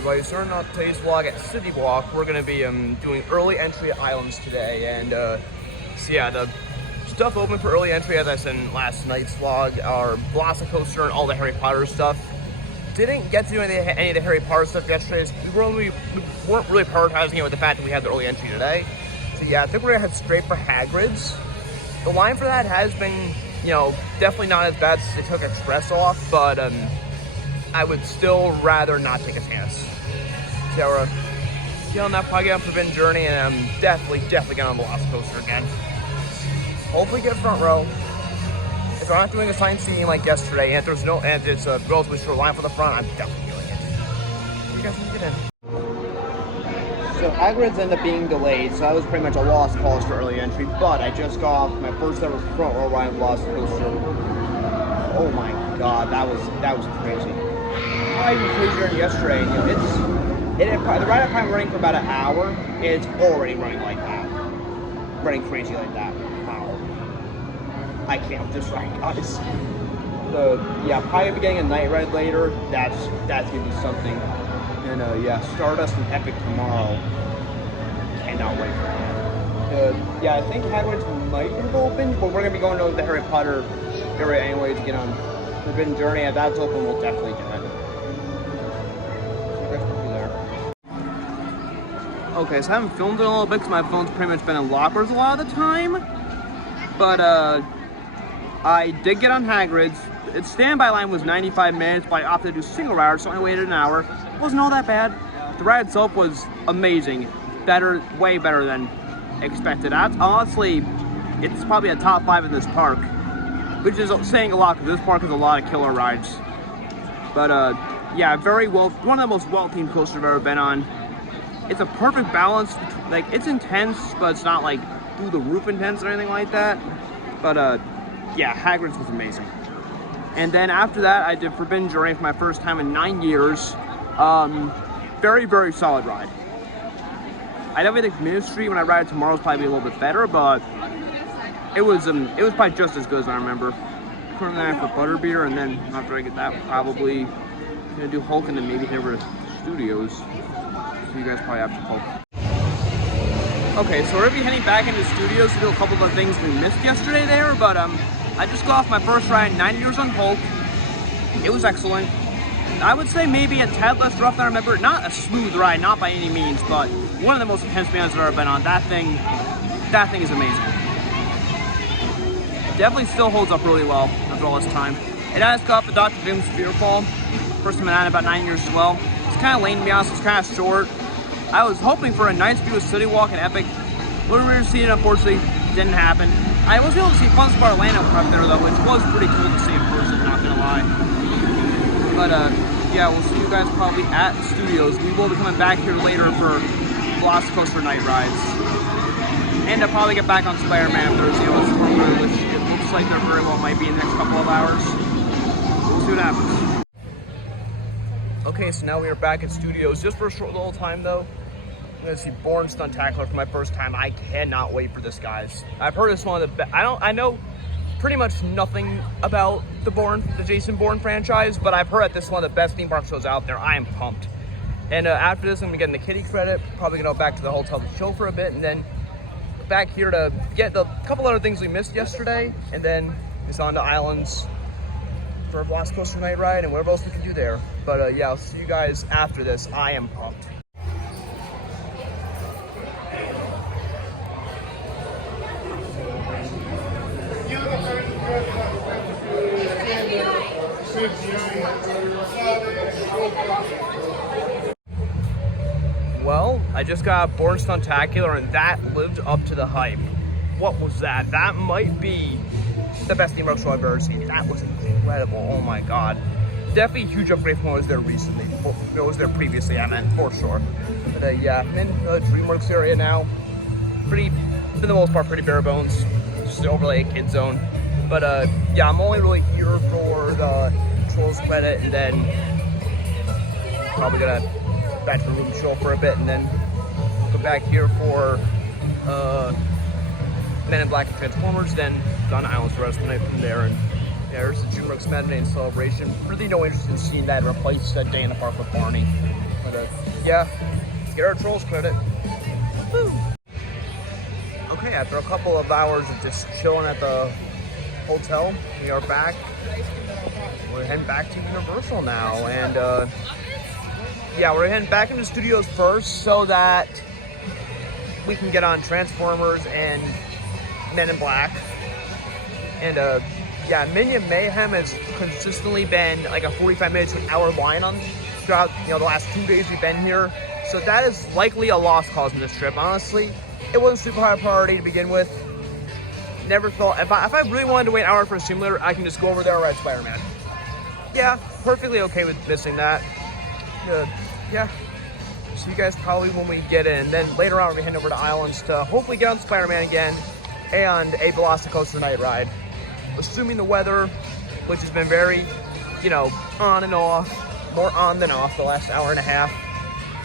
everybody, starting off today's vlog at City Walk. We're going to be doing early entry at Islands today, and so yeah, the stuff open for early entry, as I said in last night's vlog, our VELOCICOASTER and all the Harry Potter stuff. Didn't get to do any of the Harry Potter stuff yesterday. We weren't really prioritizing it with the fact that we had the early entry today. So yeah, I think we're going to head straight for Hagrid's. The line for that has been, you know, definitely not as bad since they took Express off, but I would still rather not take a chance. So we're getting that probably on Forbidden Journey, and I'm definitely getting on the VELOCICOASTER again. Hopefully get front row. If I'm not doing a sightseeing like yesterday, and it's a relatively short line for the front, I'm definitely doing it. You guys can get in. So Hagrid's ended up being delayed, so that was pretty much a lost cause for early entry, but I just got off my first ever front row ride on VELOCICOASTR. Oh my god, that was crazy. Probably even crazier than yesterday. You know, the ride up time running for about an hour, it's already running like that. Running crazy like that. Wow. I can't with this ride, guys. So yeah, probably be getting a night ride later. That's gonna be something. And yeah, Stardust and Epic tomorrow. Cannot wait for that. Yeah, I think Hagrid's might be open, but we're gonna be going to the Harry Potter area anyway to get on Forbidden Journey. If that's open, we'll definitely do it. Okay, so I haven't filmed it a little bit because my phone's pretty much been in lockers a lot of the time. But I did get on Hagrid's. Its standby line was 95 minutes, but I opted to do single rider, so I waited an hour. It wasn't all that bad. The ride itself was amazing. Better, way better than expected. Honestly, it's probably a top 5 in this park, which is saying a lot because this park has a lot of killer rides. But yeah, one of the most well-themed coasters I've ever been on. It's a perfect balance. Like, it's intense, but it's not like through the roof intense or anything like that. But yeah, Hagrid's was amazing. And then after that, I did Forbidden Journey for my first time in 9 years. Very, very solid ride. I definitely think Ministry, when I ride it tomorrow, is probably a little bit better, but it was probably just as good as I remember. Currently there for Butterbeer, and then after I get that, we're probably gonna do Hulk and then maybe head over to Studios. So you guys probably have to Hulk. Okay, so we're gonna be heading back into Studios to do a couple of the things we missed yesterday there, but I just got off my first ride, 9 years on Hulk. It was excellent. I would say maybe a tad less rough than I remember. Not a smooth ride, not by any means, but one of the most intense bands I've ever been on. That thing is amazing. Definitely still holds up really well after all this time. And I just got off the Dr. Doom's Fearfall. First time I had about 9 years as well. It's kind of lame, to be honest. It's kind of short. I was hoping for a nice view of City Walk and Epic. When we were seeing it, unfortunately, didn't happen. I was able to see Fun Spot Orlando from up there, though, which was pretty cool to see in person, not gonna lie. But yeah, we'll see you guys probably at Studios. We will be coming back here later for VELOCICOASTER night rides. And I'll probably get back on Spider-Man Thursday on Storm, which it looks like there very well might be in the next couple of hours. We'll see what happens. Okay, so now we are back at Studios just for a short little time, though. I'm gonna see Bourne Stuntacular for my first time. I cannot wait for this, guys. I've heard it's one of the best. I know pretty much nothing about the Jason Bourne franchise, but I've heard that this is one of the best theme park shows out there. I am pumped. And after this, I'm gonna be getting the kitty credit. Probably gonna go back to the hotel to chill for a bit, and then back here to get the couple other things we missed yesterday, and then it's on to Islands for a VELOCICOASTER night ride and whatever else we can do there. But yeah, I'll see you guys after this. I am pumped. Well, I just got Bourne Stuntacular, and that lived up to the hype. What was that? That might be the best theme park show I've ever seen. That was incredible. Oh my god. Definitely a huge upgrade from what was there recently. What was there previously, I meant, for sure. But yeah, I'm in the DreamWorks area now. For the most part, pretty bare bones. Just overlay a kid zone. But yeah, I'm only really here for the Trolls credit, and then probably gonna back to the room chill for a bit, and then go back here for Men in Black and Transformers, then on Islands the rest of the night from there. And yeah, there's the DreamWorks Matinee Celebration. Really no interest in seeing that replace that day in the park with Barney. But yeah, get our trolls credit. Woo. Okay, after a couple of hours of just chilling at the hotel, we are back. We're heading back to Universal now, and yeah, we're heading back into studios first so that we can get on Transformers and Men in Black. And yeah, Minion Mayhem has consistently been like a 45-minute to an hour line on throughout the last 2 days we've been here. So that is likely a lost cause in this trip. Honestly, it wasn't super high priority to begin with. Never thought if I really wanted to wait an hour for a simulator, I can just go over there and ride Spider-Man. Yeah, perfectly okay with missing that. Yeah. See you guys probably when we get in. Then later on, we head over to Islands to hopefully get on Spider-Man again and a VELOCICOASTER night ride. Assuming the weather, which has been very, on and off, more on than off the last hour and a half.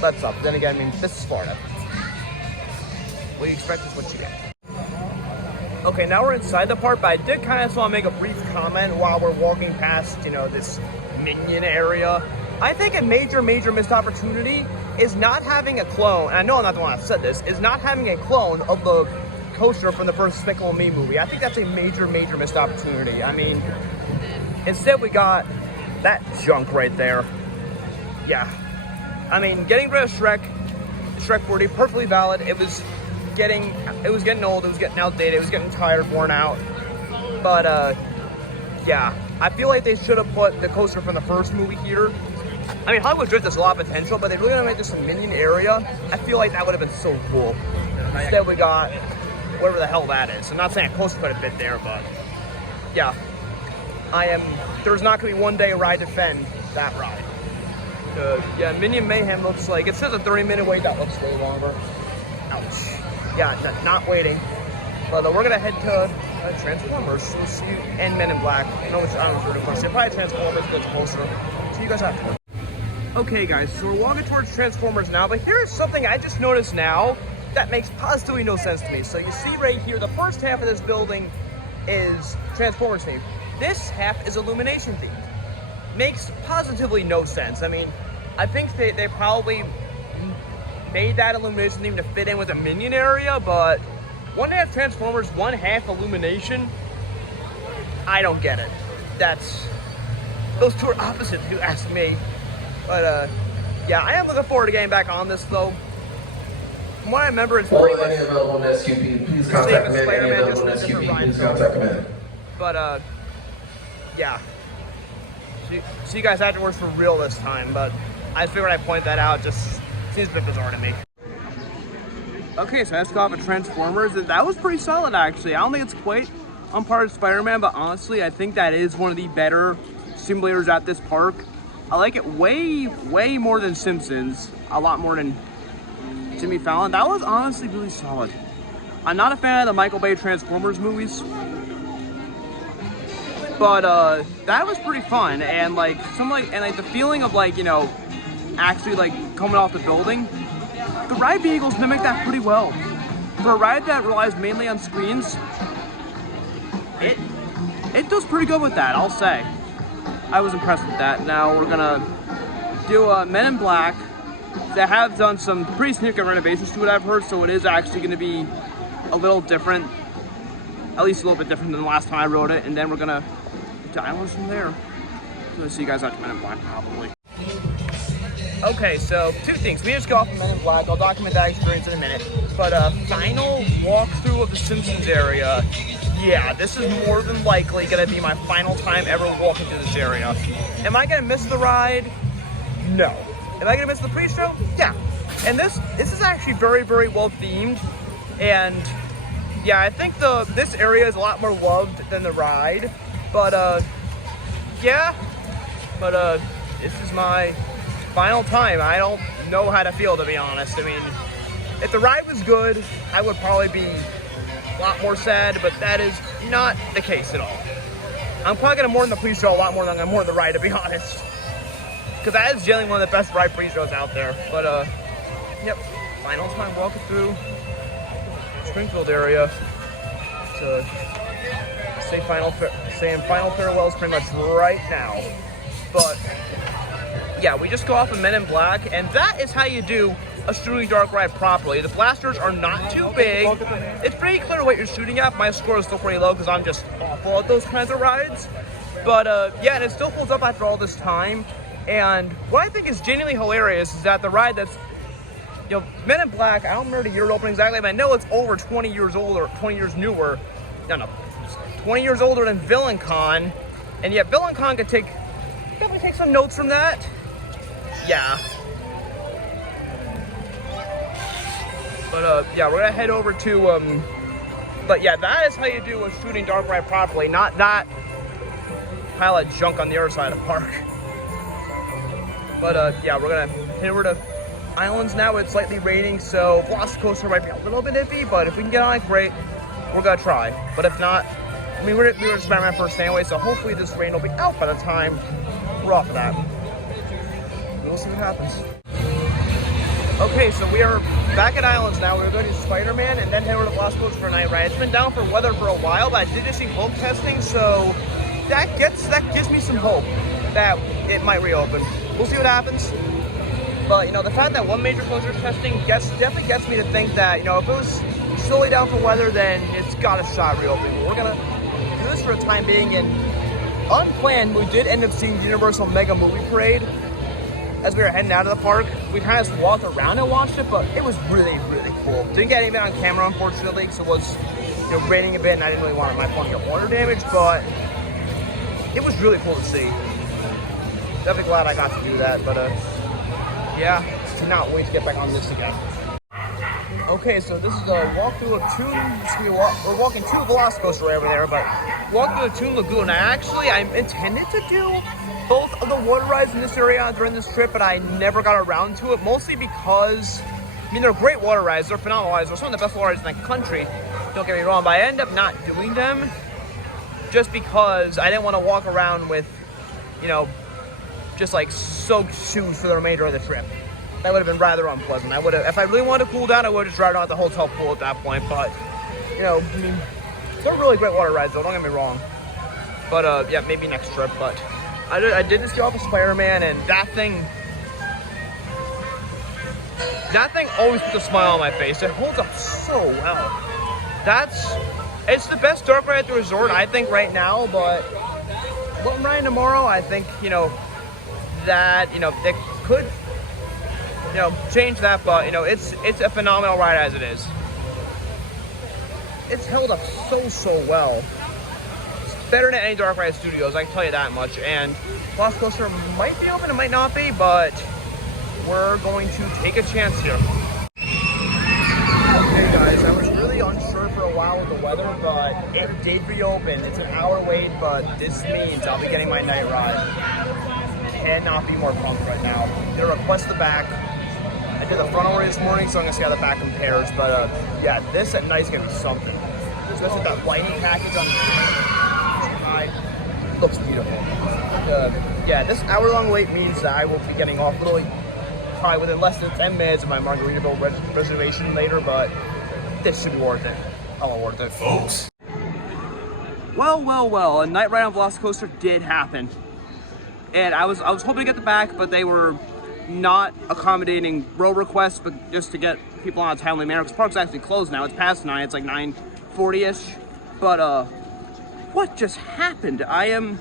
That's up. Then again, I mean, this is Florida. What you expect is what you get. Okay, now we're inside the park, but I did kind of just want to make a brief comment while we're walking past, this Minion area. I think a major missed opportunity is not having a clone, and I know I'm not the one that said this, is not having a clone of the coaster from the first Despicable Me movie. I think that's a major missed opportunity. I mean, instead we got that junk right there. Yeah. I mean, getting rid of Shrek 40, perfectly valid. It was getting old, it was getting outdated, it was getting tired, worn out. But yeah, I feel like they should have put the coaster from the first movie here. I mean, Hollywood Drift has a lot of potential, but they really want to make this a Minion area. I feel like that would have been so cool. Instead we got whatever the hell that is. I'm not saying a coaster quite a bit there, but yeah. There's not going to be one day where I defend that ride. Yeah, Minion Mayhem looks like, it says a 30-minute wait, that looks way longer. Ouch. Yeah, not waiting. But we're going to head to Transformers. We'll see you, and Men in Black. I don't know what we're going to say. Probably Transformers, but it's closer. See you guys after. Okay, guys, so we're walking towards Transformers now, but here's something I just noticed now that makes positively no sense to me. So you see right here, the first half of this building is Transformers themed. This half is Illumination themed. Makes positively no sense. I mean, I think they probably made that Illumination theme to fit in with the Minion area, but one half Transformers, one half Illumination, I don't get it. Those two are opposite if you ask me. But yeah, I am looking forward to getting back on this though. From what I remember, it's pretty much available in SUP. Please contact command. Any available in SUP. Please contact command. But yeah. See you guys afterwards for real this time. But I figured I'd point that out. Just seems a bit bizarre to me. Okay, so let's go off of Transformers. That was pretty solid, actually. I don't think it's quite on par with Spider-Man, but honestly, I think that is one of the better simulators at this park. I like it way more than Simpsons. A lot more than Jimmy Fallon. That was honestly really solid. I'm not a fan of the Michael Bay Transformers movies, but that was pretty fun. And like the feeling of actually coming off the building. The ride vehicles mimic that pretty well. For a ride that relies mainly on screens, it does pretty good with that, I'll say. I was impressed with that. Now we're gonna do Men in Black. They have done some pretty significant renovations to it, I've heard, so it is actually gonna be a little different, at least a little bit different than the last time I rode it, and then we're gonna get to Islands from there. So I'll see you guys after Men in Black, probably. Okay, so two things. We just got off of Men in Black. I'll document that experience in a minute. But final walkthrough of the Simpsons area. Yeah, this is more than likely going to be my final time ever walking through this area. Am I going to miss the ride? No. Am I going to miss the pre-show? Yeah. And this is actually very well themed. And yeah, I think this area is a lot more loved than the ride. But yeah. But this is my final time. I don't know how to feel, to be honest. I mean, if the ride was good, I would probably be a lot more sad, but that is not the case at all. I'm probably gonna mourn the pre-show a lot more than I'm gonna mourn the ride, to be honest. Because that is generally one of the best ride pre-shows out there. But yep, final time walking through Springfield area to saying final farewells pretty much right now. But yeah, we just go off of Men in Black, and that is how you do a shooting dark ride properly. The blasters are not too big. It's pretty clear what you're shooting at. My score is still pretty low because I'm just awful at those kinds of rides. But yeah, and it still holds up after all this time. And what I think is genuinely hilarious is that the ride that's, you know, Men in Black, I don't remember the year it opened exactly, but I know it's over 20 years older, 20 years newer. No, 20 years older than VELOCICOASTER. And yeah, VELOCICOASTER could definitely take some notes from that. Yeah. But yeah, we're gonna head over to but yeah, that is how you do a shooting dark ride properly, not that pile of junk on the other side of the park. But yeah, we're gonna head over to Islands now. It's slightly raining, so VELOCICOASTER might be a little bit iffy, but if we can get on it, great. We're gonna try. But if not, I mean, we were Spider-Man first anyway, so hopefully this rain will be out by the time we're off of that. We'll see what happens. Okay, so we are back at Islands now. We're going to do Spider-Man and then head over to VELOCICOASTER for a night ride. It's been down for weather for a while, but I did just see hope testing, so that gives me some hope that it might reopen. We'll see what happens. But you know, the fact that one major closure is testing definitely gets me to think that, you know, if it was solely down for weather, then it's got a shot reopening. We're gonna do this for a time being, and unplanned, we did end up seeing the Universal Mega Movie Parade as we were heading out of the park. We kind of just walked around and watched it, but it was really, really cool. Didn't get anything on camera, unfortunately, because it was, you know, raining a bit, and I didn't really want my phone to get water damage, but it was really cool to see. Definitely glad I got to do that, but yeah, cannot wait to get back on this again. Okay, so this is a walkthrough of Toon. We're walking to VELOCICOASTER right over there, but walk through the Toon Lagoon. I intended to do both of the water rides in this area during this trip, but I never got around to it, mostly because, I mean, they're great water rides. They're phenomenal rides. They're some of the best water rides in the country, don't get me wrong, but I ended up not doing them just because I didn't want to walk around with, you know, just like soaked shoes for the remainder of the trip. That would have been rather unpleasant. I would have, if I really wanted to cool down, I would have just ridden out the hotel pool at that point. But, you know, I mean, they're really great water rides, though. Don't get me wrong. But yeah, maybe next trip. But I did just get off of Spider-Man, and that thing always puts a smile on my face. It holds up so well. It's the best dark ride at the resort, I think, right now. But what I'm riding tomorrow, I think, you know, that, you know, they could, you know, change that, but you know, it's a phenomenal ride as it is. It's held up so well. It's better than any dark ride studios, I can tell you that much. And VELOCICOASTER might be open, it might not be, but we're going to take a chance here. Okay guys, I was really unsure for a while with the weather, but it did reopen. It's an hour wait, but this means I'll be getting my night ride. Cannot be more pumped right now. Gonna request the back. I did the front already this morning, so I'm gonna see how the back compares. But yeah, this at night is gonna be something. Especially with that lighting package on the side. Looks beautiful. Yeah, this hour-long wait means that I will be getting off literally probably within less than 10 minutes of my Margaritaville reservation later, but this should be worth it. All worth it, folks. Well, a night ride on VELOCICOASTER did happen. And I was hoping to get the back, but they were not accommodating row requests, but just to get people on a timely manner, because the park's actually closed now. It's past 9, it's like 9:40ish. But what just happened? I am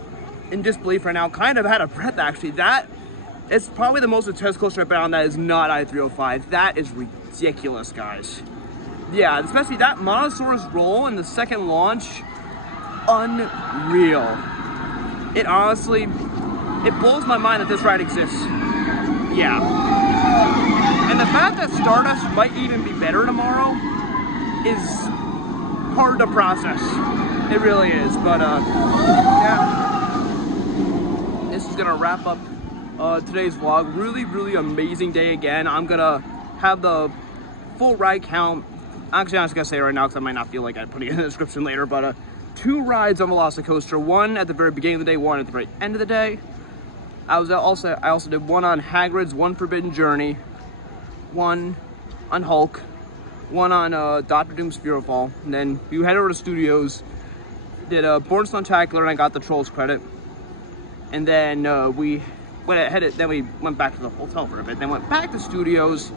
in disbelief right now, kind of out of breath actually. That is probably the most intense coaster I've been on that is not I-305. That is ridiculous, guys. Yeah, especially that Monosaurus roll in the second launch, unreal. It honestly, it blows my mind that this ride exists. Yeah. And the fact that Stardust might even be better tomorrow is hard to process. It really is, but yeah. This is gonna wrap up today's vlog. Really amazing day again. I'm gonna have the full ride count. Actually, I'm just gonna say it right now because I might not feel like I'm putting it in the description later, but 2 rides on VELOCICOASTER, one at the very beginning of the day, one at the very end of the day. I also did one on Hagrid's, one Forbidden Journey, one on Hulk, one on Dr. Doom's Fear Fall, and then we headed over to Studios, did Born Stuntacular, and I got the Trolls credit, and then we then we went back to the hotel for a bit, then went back to studios.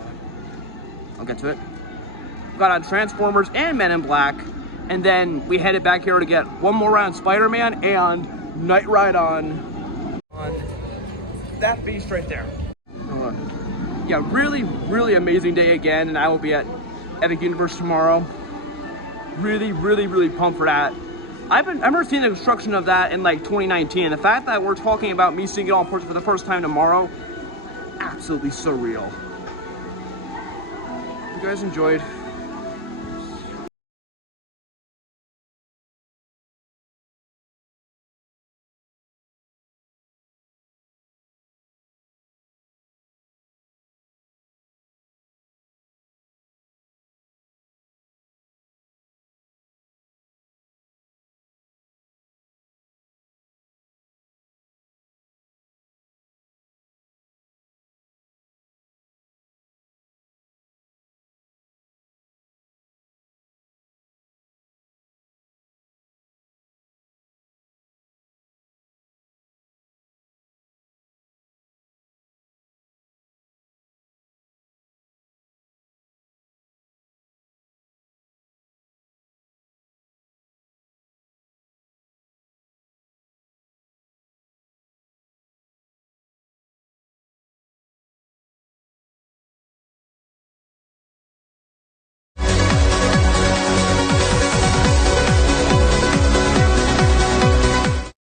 I'll get to it. Got on Transformers and Men in Black, and then we headed back here to get one more round Spider-Man and Night Ride on that beast right there. Yeah, really, really amazing day again, and I will be at Epic Universe tomorrow. Really, really, really pumped for that. I've never seen the construction of that in like 2019, and the fact that we're talking about me seeing it all in person for the first time tomorrow, absolutely surreal. You guys enjoyed